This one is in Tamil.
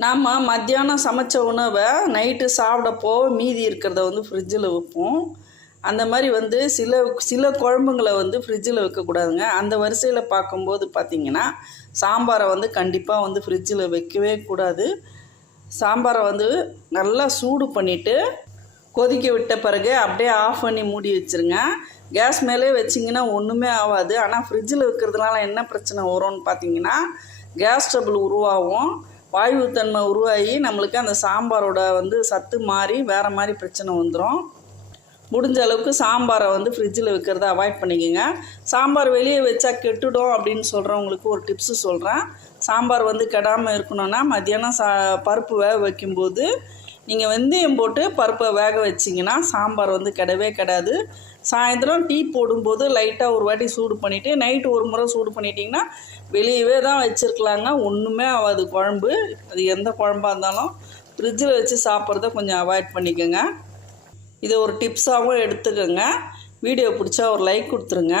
நாம் மத்தியானம் சமைச்ச உணவை நைட்டு சாப்பிடப்போ மீதி இருக்கிறத வந்து ஃப்ரிட்ஜில் வைப்போம். அந்த மாதிரி வந்து சில சில குழம்புங்களை வந்து ஃப்ரிட்ஜில் வைக்கக்கூடாதுங்க. அந்த வரிசையில் பார்க்கும்போது பார்த்திங்கன்னா சாம்பாரை வந்து கண்டிப்பாக வந்து ஃப்ரிட்ஜில் வைக்கவே கூடாது. சாம்பாரை வந்து நல்லா சூடு பண்ணிவிட்டு கொதிக்க விட்ட பிறகு அப்படியே ஆஃப் பண்ணி மூடி வச்சுருங்க. கேஸ் மேலே வச்சிங்கன்னா ஒன்றுமே ஆகாது. ஆனால் ஃப்ரிட்ஜில் வைக்கிறதுனால என்ன பிரச்சனை வரும்னு பார்த்தீங்கன்னா கேஸ் ட்ரபிள் உருவாகும். வாய்வுத்தன்மை உருவாகி நம்மளுக்கு அந்த சாம்பாரோட வந்து சத்து மாறி வேறு மாதிரி பிரச்சனை வந்துடும் முடிஞ்ச அளவுக்கு சாம்பாரை வந்து ஃப்ரிட்ஜில் வைக்கிறத அவாய்ட் பண்ணிக்கோங்க. சாம்பார் வெளியே வச்சா கெட்டுடும் அப்படின்னு சொல்கிறவங்களுக்கு ஒரு டிப்ஸு சொல்கிறேன் சாம்பார் வந்து கெடாமல் இருக்கணும்னா மத்தியானம் சா பருப்பு வேக வைக்கும்போது நீங்கள் வெந்தயம் போட்டு பருப்பை வேக வச்சிங்கன்னா சாம்பார் வந்து கிடவே கிடாது. சாயந்தரம் டீ போடும்போது லைட்டாக ஒரு வாட்டி சூடு பண்ணிவிட்டு நைட்டு ஒரு முறை சூடு பண்ணிட்டீங்கன்னா வெளியவே தான் வச்சுருக்கலாங்க. ஒன்றுமே ஆகாது குழம்பு. அது எந்த குழம்பாக இருந்தாலும் ஃப்ரிட்ஜில் வச்சு சாப்பிட்றத கொஞ்சம் அவாய்ட் பண்ணிக்கோங்க. இதை ஒரு டிப்ஸாகவும் எடுத்துக்கோங்க. வீடியோ பிடிச்சா ஒரு லைக் கொடுத்துருங்க.